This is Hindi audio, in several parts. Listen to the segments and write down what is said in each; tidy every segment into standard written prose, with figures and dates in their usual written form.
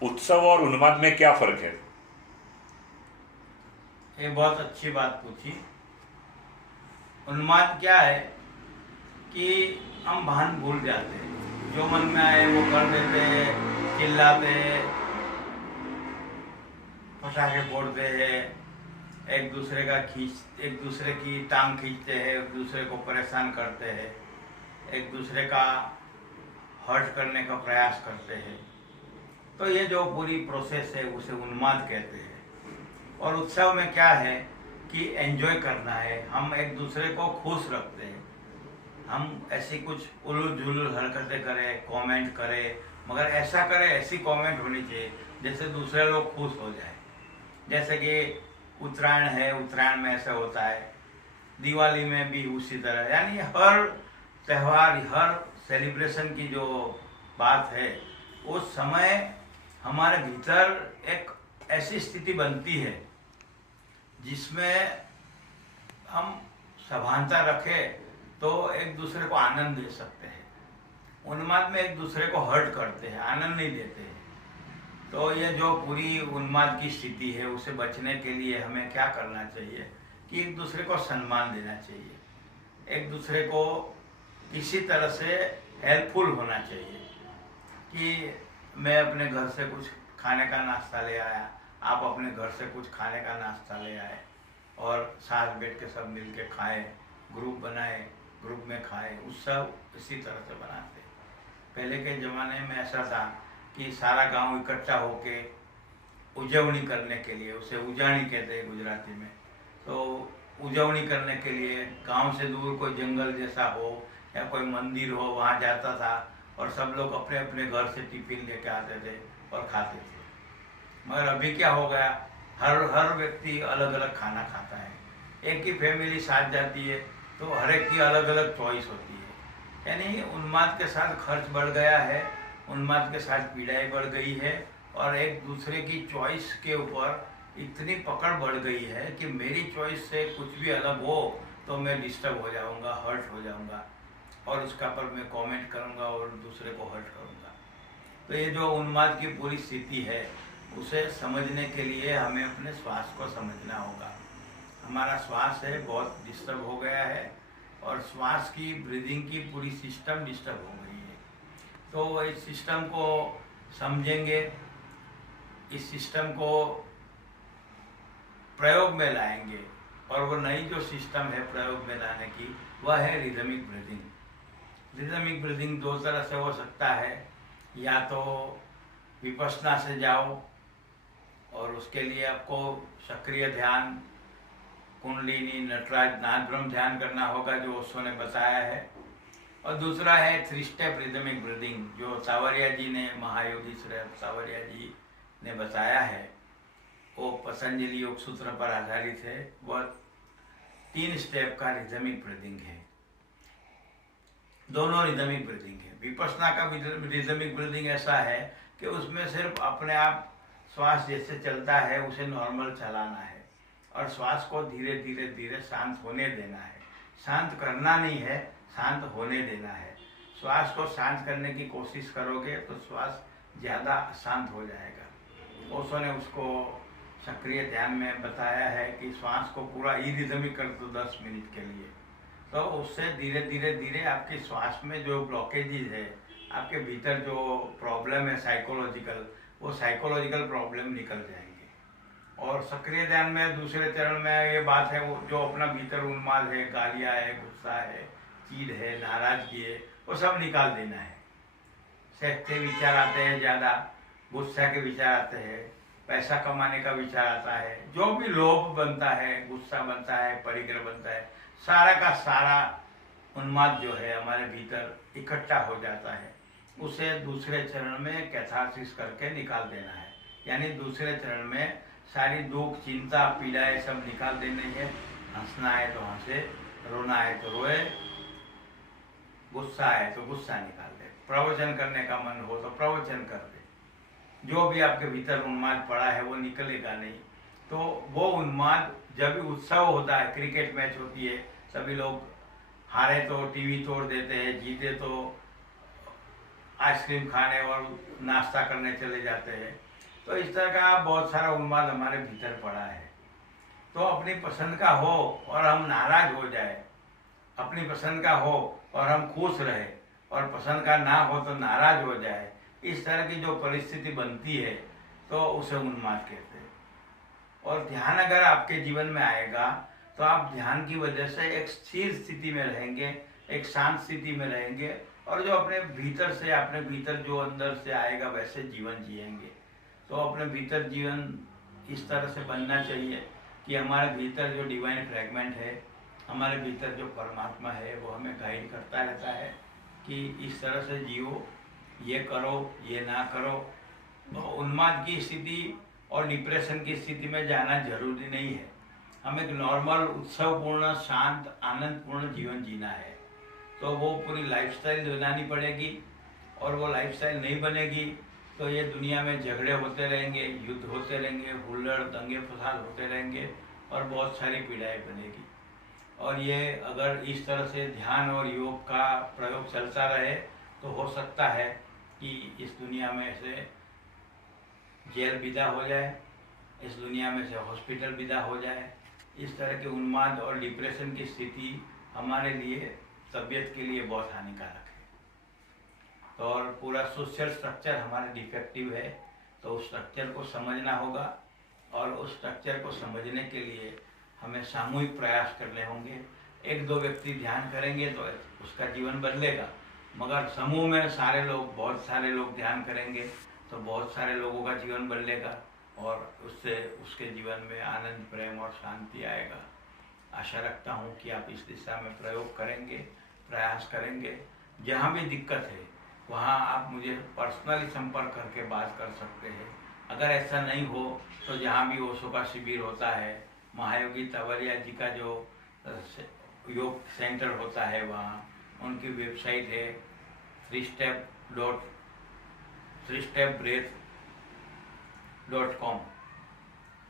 उत्सव और उन्माद में क्या फर्क है? ये बहुत अच्छी बात पूछी। उन्माद क्या है कि हम भान भूल जाते हैं, जो मन में आए वो कर देते हैं, चिल्लाते हैं, पटाखे फोड़ते हैं, एक दूसरे की टांग खींचते हैं, एक दूसरे को परेशान करते हैं, एक दूसरे का हर्ट करने का प्रयास करते हैं। तो ये जो पूरी प्रोसेस है उसे उन्माद कहते हैं। और उत्सव में क्या है कि एंजॉय करना है, हम एक दूसरे को खुश रखते हैं। हम ऐसी कुछ उलूल जुलूल हरकतें करें, कमेंट करें, मगर ऐसा करें, ऐसी कमेंट होनी चाहिए जैसे दूसरे लोग खुश हो जाए। जैसे कि उत्तरायण है, उत्तरायण में ऐसा होता है, दिवाली में भी उसी तरह, यानी हर त्यौहार, हर सेलिब्रेशन की जो बात है, उस समय हमारे भीतर एक ऐसी स्थिति बनती है जिसमें हम सभानता रखें तो एक दूसरे को आनंद दे सकते हैं। उन्माद में एक दूसरे को हर्ट करते हैं, आनंद नहीं देते हैं। तो ये जो पूरी उन्माद की स्थिति है, उसे बचने के लिए हमें क्या करना चाहिए कि एक दूसरे को सम्मान देना चाहिए, एक दूसरे को किसी तरह से हेल्पफुल होना चाहिए। कि मैं अपने घर से कुछ खाने का नाश्ता ले आया, आप अपने घर से कुछ खाने का नाश्ता ले आए और साथ बैठ के सब मिल के खाए, ग्रुप बनाए, ग्रुप में खाए। उत्सव इसी तरह से बनाते। पहले के ज़माने में ऐसा था कि सारा गांव इकट्ठा होके उजवनी करने के लिए, उसे उजाणी कहते हैं गुजराती में, तो उजवनी करने के लिए गांव से दूर कोई जंगल जैसा हो या कोई मंदिर हो, वहाँ जाता था और सब लोग अपने अपने घर से टिफिन लेके आते थे और खाते थे। मगर अभी क्या हो गया, हर व्यक्ति अलग अलग खाना खाता है। एक ही फैमिली साथ जाती है तो हर एक की अलग अलग चॉइस होती है। यानी उन्माद के साथ खर्च बढ़ गया है, उन्माद के साथ पीड़ाई बढ़ गई है और एक दूसरे की चॉइस के ऊपर इतनी पकड़ बढ़ गई है कि मेरी चॉइस से कुछ भी अलग हो तो मैं डिस्टर्ब हो जाऊंगा, हर्ट हो जाऊंगा और उसका पर मैं कमेंट करूंगा और दूसरे को हर्ट करूंगा। तो ये जो उन्माद की पूरी स्थिति है, उसे समझने के लिए हमें अपने श्वास को समझना होगा। हमारा श्वास है बहुत डिस्टर्ब हो गया है और श्वास की ब्रीदिंग की पूरी सिस्टम डिस्टर्ब हो गई है। तो इस सिस्टम को समझेंगे, इस सिस्टम को प्रयोग में लाएंगे और वो नई जो सिस्टम है प्रयोग में लाने की, वह है रिदमिक ब्रीदिंग। रिदमिक ब्रीदिंग दो तरह से हो सकता है, या तो विपश्यना से जाओ और उसके लिए आपको सक्रिय ध्यान, कुंडलिनी, नटराज, नाद ब्रह्म ध्यान करना होगा जो ओशो ने बताया है। और दूसरा है 3 स्टेप रिदमिक ब्रीदिंग जो सावरिया जी ने, महायोगी श्री सावरिया जी ने बताया है। वो पतंजलि योग सूत्र पर आधारित है। वह 3 स्टेप का रिदमिक ब्रीदिंग है। दोनों रिदमिक ब्रीदिंग है। विपश्यना का रिदमिक ब्रीदिंग ऐसा है कि उसमें सिर्फ अपने आप श्वास जैसे चलता है उसे नॉर्मल चलाना है और श्वास को धीरे धीरे धीरे शांत होने देना है। शांत करना नहीं है, शांत होने देना है। श्वास को शांत करने की कोशिश करोगे तो श्वास ज़्यादा शांत हो जाएगा। ओशो ने उसको सक्रिय ध्यान में बताया है कि श्वास को पूरा इरिदमिक कर दो 10 मिनट के लिए, तो उससे धीरे धीरे धीरे आपकी श्वास में जो ब्लॉकेजेज है, आपके भीतर जो प्रॉब्लम है साइकोलॉजिकल, वो साइकोलॉजिकल प्रॉब्लम निकल जाएंगे। और सक्रिय ध्यान में दूसरे चरण में ये बात है, वो जो अपना भीतर उन्माद है, गालियाँ है, गुस्सा है, चीड़ है, नाराजगी है, वो सब निकाल देना है। सेक्स के विचार आते हैं ज़्यादा, गुस्सा के विचार आते हैं, पैसा कमाने का विचार आता है, जो भी लोभ बनता है, गुस्सा बनता है, परिग्रह बनता है, सारा का सारा उन्माद जो है हमारे भीतर इकट्ठा हो जाता है। उसे दूसरे चरण में कैथारसिस करके निकाल देना है। यानी दूसरे चरण में सारी दुख, चिंता, पीड़ाएं सब निकाल देनी है। हंसना है तो हंसे, रोना है तो रोए, गुस्सा है तो गुस्सा निकाल दे, प्रवचन करने का मन हो तो प्रवचन कर दे। जो भी आपके भीतर उन्माद पड़ा है वो निकलेगा नहीं। तो वो उन्माद जब भी उत्सव होता है, क्रिकेट मैच होती है, सभी लोग हारे तो टीवी तोड़ देते हैं, जीते तो आइसक्रीम खाने और नाश्ता करने चले जाते हैं। तो इस तरह का बहुत सारा उन्माद हमारे भीतर पड़ा है। तो अपनी पसंद का हो और हम नाराज हो जाए, अपनी पसंद का हो और हम खुश रहे, और पसंद का ना हो तो नाराज हो जाए, इस तरह की जो परिस्थिति बनती है तो उसे उन्माद कहते हैं। और ध्यान अगर आपके जीवन में आएगा तो आप ध्यान की वजह से एक स्थिर स्थिति में रहेंगे, एक शांत स्थिति में रहेंगे, और जो अपने भीतर से, अपने भीतर जो अंदर से आएगा वैसे जीवन जिएंगे। तो अपने भीतर जीवन इस तरह से बनना चाहिए कि हमारे भीतर जो डिवाइन फ्रैगमेंट है, हमारे भीतर जो परमात्मा है, वो हमें गाइड करता रहता है कि इस तरह से जियो, ये करो, ये ना करो। तो उन्माद की स्थिति और डिप्रेशन की स्थिति में जाना जरूरी नहीं है। हमें एक नॉर्मल, उत्सवपूर्ण, शांत, आनंदपूर्ण जीवन जीना है। तो वो पूरी लाइफस्टाइल बनानी पड़ेगी, और वो लाइफस्टाइल नहीं बनेगी तो ये दुनिया में झगड़े होते रहेंगे, युद्ध होते रहेंगे, हुल्लड़, दंगे फसाद होते रहेंगे, और बहुत सारी पीड़ाएं बनेगी। और ये अगर इस तरह से ध्यान और योग का प्रयोग चलता रहे तो हो सकता है कि इस दुनिया में से जेल विदा हो जाए, इस दुनिया में से हॉस्पिटल विदा हो जाए। इस तरह के उन्माद और डिप्रेशन की स्थिति हमारे लिए, तबीयत के लिए बहुत हानिकारक है। तो और पूरा सोशल स्ट्रक्चर हमारा डिफेक्टिव है, तो उस स्ट्रक्चर को समझना होगा, और उस स्ट्रक्चर को समझने के लिए हमें सामूहिक प्रयास करने होंगे। एक दो व्यक्ति ध्यान करेंगे तो उसका जीवन बदलेगा, मगर समूह में सारे लोग, बहुत सारे लोग ध्यान करेंगे तो बहुत सारे लोगों का जीवन बदलेगा, और उससे उसके जीवन में आनंद, प्रेम और शांति आएगा। आशा रखता हूँ कि आप इस दिशा में प्रयोग करेंगे, प्रयास करेंगे। जहाँ भी दिक्कत है वहाँ आप मुझे पर्सनली संपर्क करके बात कर सकते हैं। अगर ऐसा नहीं हो तो जहाँ भी ओशो का शिविर होता है, महायोगी तवरिया जी का जो योग सेंटर होता है, वहाँ उनकी वेबसाइट है 3stepbreath.com।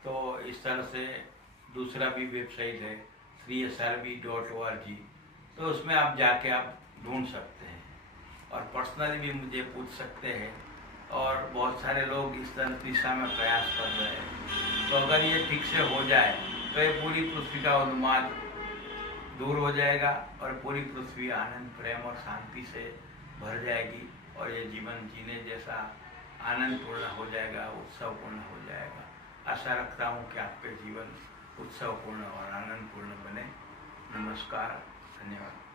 तो इस तरह से दूसरा भी वेबसाइट है 3SRB.org। तो उसमें आप जाके आप ढूंढ सकते हैं, और पर्सनली भी मुझे पूछ सकते हैं। और बहुत सारे लोग इस तरह दिशा में प्रयास कर रहे हैं। तो अगर ये ठीक से हो जाए तो ये पूरी पृथ्वी का उन्माद दूर हो जाएगा, और पूरी पृथ्वी आनंद, प्रेम और शांति से भर जाएगी, और ये जीवन जीने जैसा आनंदपूर्ण हो जाएगा, उत्सवपूर्ण हो जाएगा। आशा रखता हूँ कि आपके जीवन उत्सवपूर्ण और आनंदपूर्ण बने। नमस्कार, धन्यवाद।